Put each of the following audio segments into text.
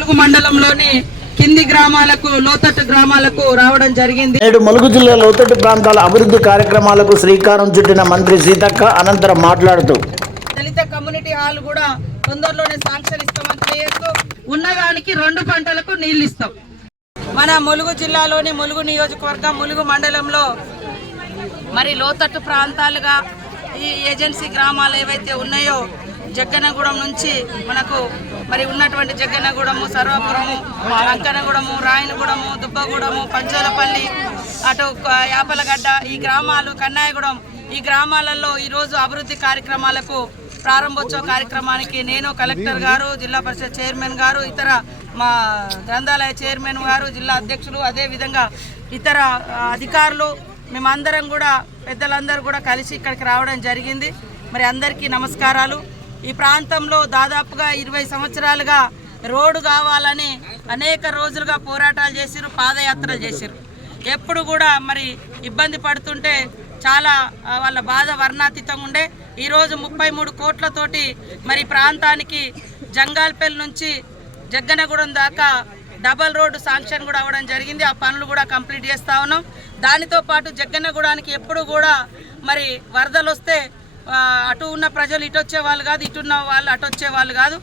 ములుగు మండలంలోని కింది గ్రామాలకు లోతట్టు గ్రామాలకు రావడం జరిగింది. నేడు ములుగు జిల్లా లోతట్టు ప్రాంతాల అభివృద్ధి కార్యక్రమాలకు శ్రీకారం చుట్టిన మంత్రి సీతక్క అనంతరం మాట్లాడుతూ దళిత కమ్యూనిటీ హాల్ కూడా తొందరలోనే శాంక్షన్ ఇస్తామని చేస్తూ ఉన్నదానికి 2 పంటలకు నీళ్లు ఇస్తాం. మన ములుగు జిల్లాలోని ములుగు నియోజకవర్గం ములుగు మండలంలో మరి లోతట్టు ప్రాంతాలుగా ఈ ఏజెన్సీ గ్రామాలు ఏవైతే ఉన్నాయో జగ్గనగూడెం నుంచి మనకు మరి ఉన్నటువంటి జగ్గనగూడెము, సర్వాపురము, లంకనగూడెము, రాయనగూడెము, దుబ్బగూడెము, పంచాలపల్లి, అటు యాపలగడ్డ ఈ గ్రామాలు, కన్నాయగూడెం ఈ గ్రామాలలో ఈరోజు అభివృద్ధి కార్యక్రమాలకు ప్రారంభోత్సవ కార్యక్రమానికి నేను కలెక్టర్ గారు, జిల్లా పరిషత్ చైర్మన్ గారు, ఇతర మా గ్రంథాలయ చైర్మన్ గారు, జిల్లా అధ్యక్షులు, అదేవిధంగా ఇతర అధికారులు మేమందరం కూడా పెద్దలందరూ కూడా కలిసి ఇక్కడికి రావడం జరిగింది. మరి అందరికీ నమస్కారాలు. ఈ ప్రాంతంలో దాదాపుగా 20 సంవత్సరాలుగా రోడ్డు కావాలని అనేక రోజులుగా పోరాటాలు చేసిరు, పాదయాత్రలు చేసిరు. ఎప్పుడు కూడా మరి ఇబ్బంది పడుతుంటే చాలా వాళ్ళ బాధ వర్ణాతీతంగా ఉండే. ఈరోజు 33 కోట్లతోటి మరి ప్రాంతానికి జంగాల్పల్లి నుంచి జగ్గనగూడెం దాకా డబల్ రోడ్డు శాంక్షన్ కూడా అవ్వడం జరిగింది. ఆ పనులు కూడా కంప్లీట్ చేస్తూ ఉన్నాం. దానితో పాటు జగ్గనగూడెనికి ఎప్పుడు కూడా మరి వరదలు వస్తే అటు ఉన్న ప్రజలు ఇటు వచ్చే వాళ్ళు కాదు, ఇటున్న వాళ్ళు అటు వచ్చే వాళ్ళు కాదు.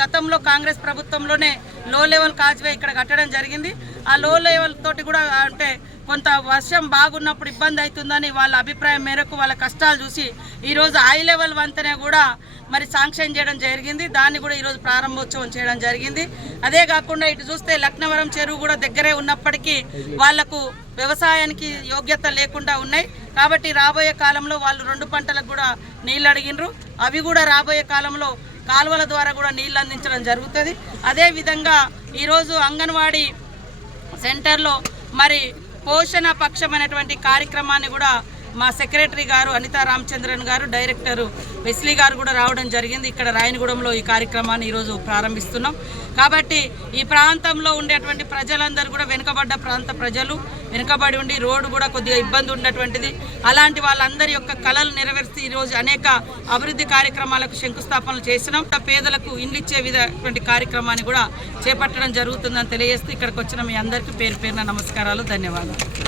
గతంలో కాంగ్రెస్ ప్రభుత్వంలోనే లో లెవెల్ కాజ్వే ఇక్కడ కట్టడం జరిగింది. ఆ లో లెవెల్ తోటి కూడా అంటే కొంత వర్షం బాగున్నప్పుడు ఇబ్బంది అవుతుందని వాళ్ళ అభిప్రాయం మేరకు వాళ్ళ కష్టాలు చూసి ఈరోజు హై లెవెల్ వంతెన కూడా మరి శాంక్షన్ చేయడం జరిగింది. దాన్ని కూడా ఈరోజు ప్రారంభోత్సవం చేయడం జరిగింది. అదే కాకుండా ఇటు చూస్తే లక్నవరం చెరువు కూడా దగ్గరే ఉన్నప్పటికీ వాళ్లకు వ్యవసాయానికి యోగ్యత లేకుండా ఉన్నాయి. కాబట్టి రాబోయే కాలంలో వాళ్ళు 2 పంటలకు కూడా నీళ్ళు అడిగినరు. అవి కూడా రాబోయే కాలంలో కాలువల ద్వారా కూడా నీళ్ళు అందించడం జరుగుతుంది. అదేవిధంగా ఈరోజు అంగన్వాడీ సెంటర్లో మరి పోషణ పక్షమైనటువంటి కార్యక్రమాన్ని కూడా మా సెక్రటరీ గారు అనితా రామచంద్రన్ గారు, డైరెక్టర్ వెస్లీ గారు కూడా రావడం జరిగింది. ఇక్కడ రాయనగూడెంలో ఈ కార్యక్రమాన్ని ఈరోజు ప్రారంభిస్తున్నాం. కాబట్టి ఈ ప్రాంతంలో ఉండేటువంటి ప్రజలందరూ కూడా వెనుకబడ్డ ప్రాంత ప్రజలు, వెనుకబడి ఉండి రోడ్డు కూడా కొద్దిగా ఇబ్బంది ఉన్నటువంటిది. అలాంటి వాళ్ళందరి యొక్క కళలు నెరవేర్చి ఈరోజు అనేక అభివృద్ధి కార్యక్రమాలకు శంకుస్థాపనలు చేసినాం. పేదలకు ఇండ్లు ఇచ్చే విధటువంటి కార్యక్రమాన్ని కూడా చేపట్టడం జరుగుతుందని తెలియజేస్తూ ఇక్కడికి వచ్చిన మీ అందరికీ పేరు పేరున నమస్కారాలు, ధన్యవాదాలు.